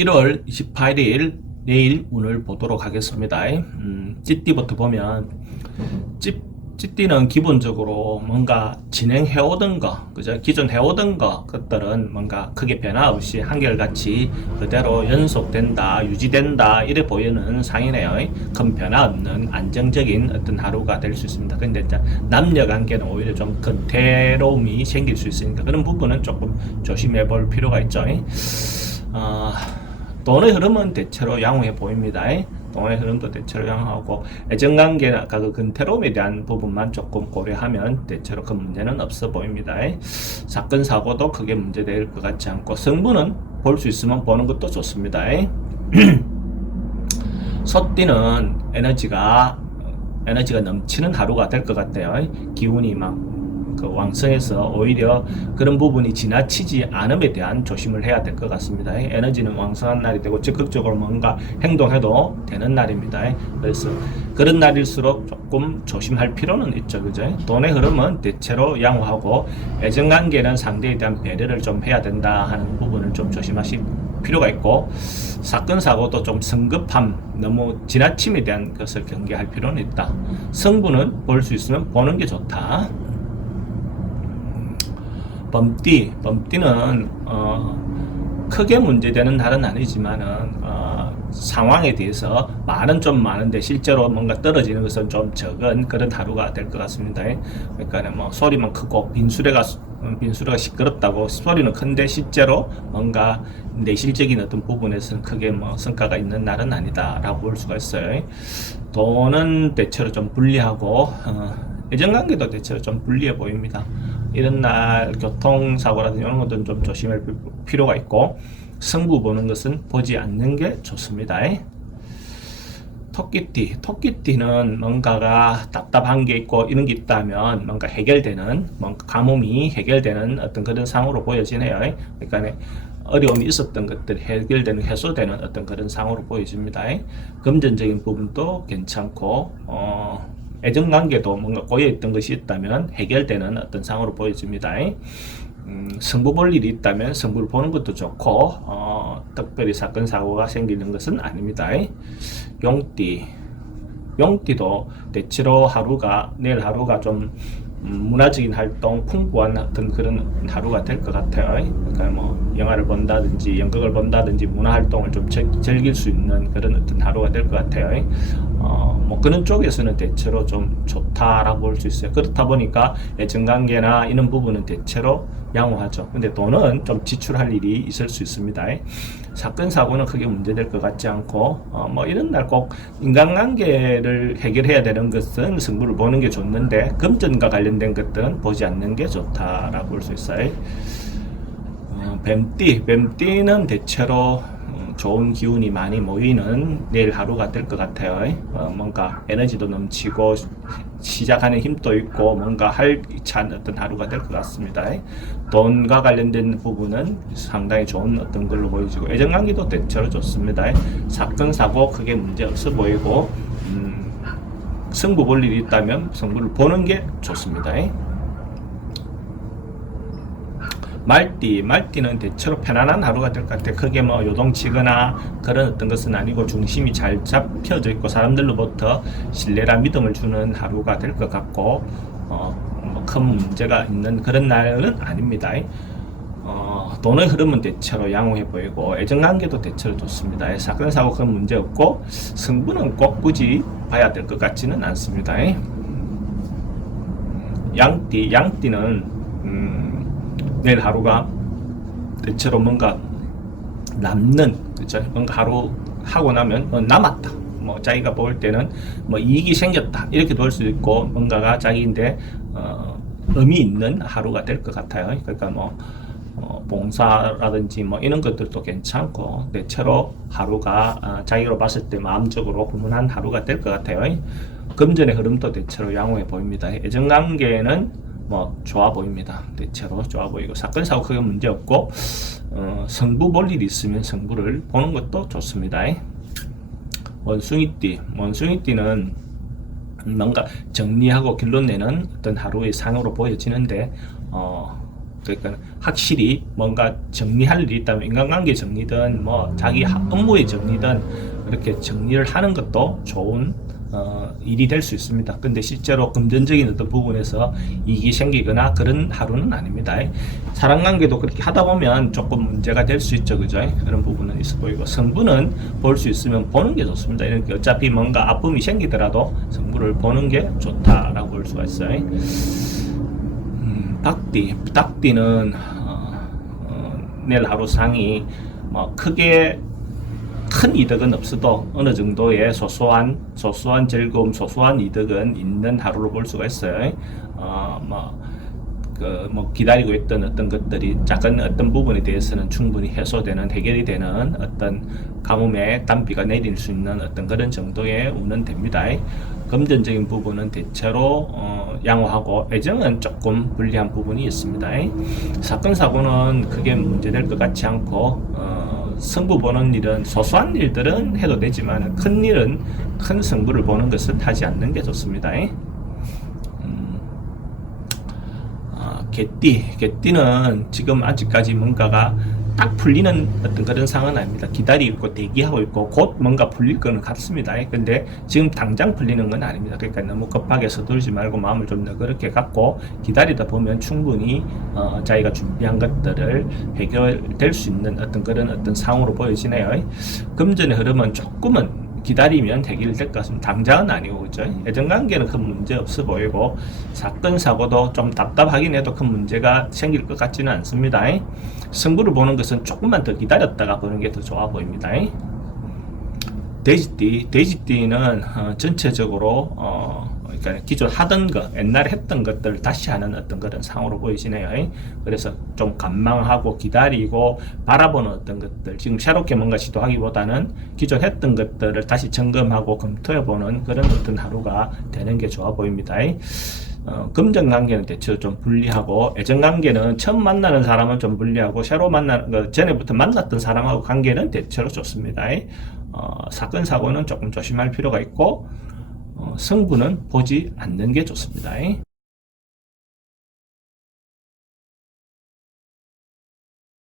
1월 28일 내일 운을 보도록 하겠습니다. 찌띠부터 보면 찌띠는 기본적으로 뭔가 진행해오던 거, 그죠? 기존 해오던 것들은 뭔가 크게 변화 없이 한결같이 그대로 연속된다, 유지된다, 이래 보이는 상이네요. 큰 변화 없는 안정적인 어떤 하루가 될 수 있습니다. 근데 이제 남녀 관계는 오히려 좀 근태로움이 생길 수 있으니까 그런 부분은 조금 조심해 볼 필요가 있죠. 돈의 흐름은 대체로 양호해 보입니다. 돈의 흐름도 대체로 양호하고 애정관계나 그 근태로움에 대한 부분만 조금 고려하면 대체로 큰 문제는 없어 보입니다. 사건 사고도 크게 문제될 것 같지 않고 성분은 볼 수 있으면 보는 것도 좋습니다. 소띠는 에너지가 넘치는 하루가 될 것 같아요. 기운이 막 왕성해서 오히려 그런 부분이 지나치지 않음에 대한 조심을 해야 될 것 같습니다. 에너지는 왕성한 날이 되고 적극적으로 뭔가 행동해도 되는 날입니다. 그래서 그런 날일수록 조금 조심할 필요는 있죠. 그죠? 돈의 흐름은 대체로 양호하고 애정관계는 상대에 대한 배려를 좀 해야 된다 하는 부분을 좀 조심하실 필요가 있고, 사건 사고도 좀 성급함, 너무 지나침에 대한 것을 경계할 필요는 있다. 성분은 볼 수 있으면 보는 게 좋다. 범띠는 크게 문제되는 날은 아니지만은 상황에 대해서 말은 좀 많은데 실제로 뭔가 떨어지는 것은 좀 적은 그런 하루가 될 것 같습니다. 그러니까 뭐 소리만 크고 빈수레가 시끄럽다고 소리는 큰데 실제로 뭔가 내실적인 어떤 부분에서는 크게 뭐 성과가 있는 날은 아니다라고 볼 수가 있어요. 돈은 대체로 좀 불리하고 애정관계도 대체로 좀 불리해 보입니다. 이런 날 교통사고라든지 이런 것들은 좀 조심할 필요가 있고, 승부 보는 것은 보지 않는 게 좋습니다. 토끼띠는 뭔가가 답답한 게 있고 이런 게 있다면 뭔가 해결되는, 뭔가 가뭄이 해결되는 어떤 그런 상으로 보여지네요. 그러니까 어려움이 있었던 것들이 해결되는, 해소되는 어떤 그런 상으로 보여집니다. 금전적인 부분도 괜찮고, 애정관계도 뭔가 고여있던 것이 있다면 해결되는 어떤 상으로 보여집니다. 승부 볼 일이 있다면 승부를 보는 것도 좋고, 특별히 사건 사고가 생기는 것은 아닙니다. 용띠도 대체로 내일 하루가 좀 문화적인 활동, 풍부한 어떤 그런 하루가 될 것 같아요. 그러니까 뭐 영화를 본다든지 연극을 본다든지 문화 활동을 좀 즐길 수 있는 그런 어떤 하루가 될 것 같아요. 뭐 그런 쪽에서는 대체로 좀 좋다라고 볼 수 있어요. 그렇다 보니까 애정관계나 이런 부분은 대체로 양호하죠. 근데 돈은 좀 지출할 일이 있을 수 있습니다. 사건 사고는 크게 문제될 것 같지 않고, 뭐 이런 날 꼭 인간관계를 해결해야 되는 것은 승부를 보는 게 좋는데 금전과 관련된 것들은 보지 않는 게 좋다라고 볼 수 있어요. 뱀띠는 대체로 좋은 기운이 많이 모이는 내일 하루가 될 것 같아요. 뭔가 에너지도 넘치고 시작하는 힘도 있고 뭔가 활기찬 어떤 하루가 될 것 같습니다. 돈과 관련된 부분은 상당히 좋은 어떤 걸로 보여지고, 애정관계도 대체로 좋습니다. 사건 사고 크게 문제 없어 보이고, 승부 볼 일이 있다면 승부를 보는 게 좋습니다. 말띠는 대체로 편안한 하루가 될 것 같아요. 크게 뭐 요동치거나 그런 어떤 것은 아니고 중심이 잘 잡혀져 있고 사람들로부터 신뢰라 믿음을 주는 하루가 될 것 같고, 뭐 큰 문제가 있는 그런 날은 아닙니다. 돈의 흐름은 대체로 양호해 보이고 애정관계도 대체로 좋습니다. 사건 사고 큰 문제 없고 승부는 꼭 굳이 봐야 될 것 같지는 않습니다. 양띠는 내일 하루가 대체로 뭔가 남는, 그렇죠? 뭔가 하루 하고 나면 남았다. 뭐 자기가 볼 때는 뭐 이익이 생겼다 이렇게 볼 수도 있고, 뭔가가 자기인데 의미 있는 하루가 될 것 같아요. 그러니까 뭐 봉사라든지 뭐 이런 것들도 괜찮고 대체로 하루가 자기로 봤을 때 마음적으로 훈훈한 하루가 될 것 같아요. 금전의 흐름도 대체로 양호해 보입니다. 애정관계는 뭐 좋아 보입니다. 대체로 좋아 보이고 사건 사고 크게 문제 없고, 승부 볼 일이 있으면 승부를 보는 것도 좋습니다. 원숭이띠는 뭔가 정리하고 결론 내는 어떤 하루의 상으로 보여지는데, 그러니까 확실히 뭔가 정리할 일이 있다면 인간관계 정리든 뭐 자기 업무의 정리든 이렇게 정리를 하는 것도 좋은 일이 될 수 있습니다. 근데 실제로 금전적인 어떤 부분에서 이익이 생기거나 그런 하루는 아닙니다. 사람관계도 그렇게 하다 보면 조금 문제가 될 수 있죠, 그죠? 그런 부분은 있어 보이고, 성부는 볼 수 있으면 보는 게 좋습니다. 이렇게 어차피 뭔가 아픔이 생기더라도 성부를 보는 게 좋다라고 볼 수가 있어요. 닭띠는 내일 하루 상이 뭐 크게 큰 이득은 없어도 어느 정도의 소소한 즐거움, 소소한 이득은 있는 하루로 볼 수가 있어요. 기다리고 있던 어떤 것들이 작은 어떤 부분에 대해서는 충분히 해소되는, 해결이 되는 어떤 가뭄의 단비가 내릴 수 있는 어떤 그런 정도의 운은 됩니다. 금전적인 부분은 대체로 양호하고 애정은 조금 불리한 부분이 있습니다. 사건 사고는 크게 문제될 것 같지 않고 승부 보는 일은 소소한 일들은 해도 되지만 큰 일은 큰 승부를 보는 것은 하지 않는 게 좋습니다. 개띠는 지금 아직까지 뭔가가 딱 풀리는 어떤 그런 상황은 아닙니다. 기다리고 있고 대기하고 있고 곧 뭔가 풀릴 거는 같습니다. 근데 지금 당장 풀리는 건 아닙니다. 그러니까 너무 급하게 서두르지 말고 마음을 좀 너그럽게 갖고 기다리다 보면 충분히 자기가 준비한 것들을 해결될 수 있는 어떤 그런 어떤 상황으로 보여지네요. 금전의 흐름은 조금은 기다리면 해결될 것 같습니다. 당장은 아니고, 그죠? 애정관계는 큰 문제 없어 보이고, 사건, 사고도 좀 답답하긴 해도 큰 문제가 생길 것 같지는 않습니다. 승부를 보는 것은 조금만 더 기다렸다가 보는 게 더 좋아 보입니다. 돼지띠는 전체적으로 그러니까 기존 하던 거, 옛날에 했던 것들을 다시 하는 어떤 그런 상황으로 보이시네요. 그래서 좀 관망하고 기다리고 바라보는 어떤 것들, 지금 새롭게 뭔가 시도하기보다는 기존 했던 것들을 다시 점검하고 검토해보는 그런 어떤 하루가 되는 게 좋아 보입니다. 금전관계는 대체로 좀 불리하고, 애정관계는 처음 만나는 사람은 좀 불리하고, 새로 만나는 전에부터 만났던 사람하고 관계는 대체로 좋습니다. 사건 사고는 조금 조심할 필요가 있고, 승부는 보지 않는 게 좋습니다.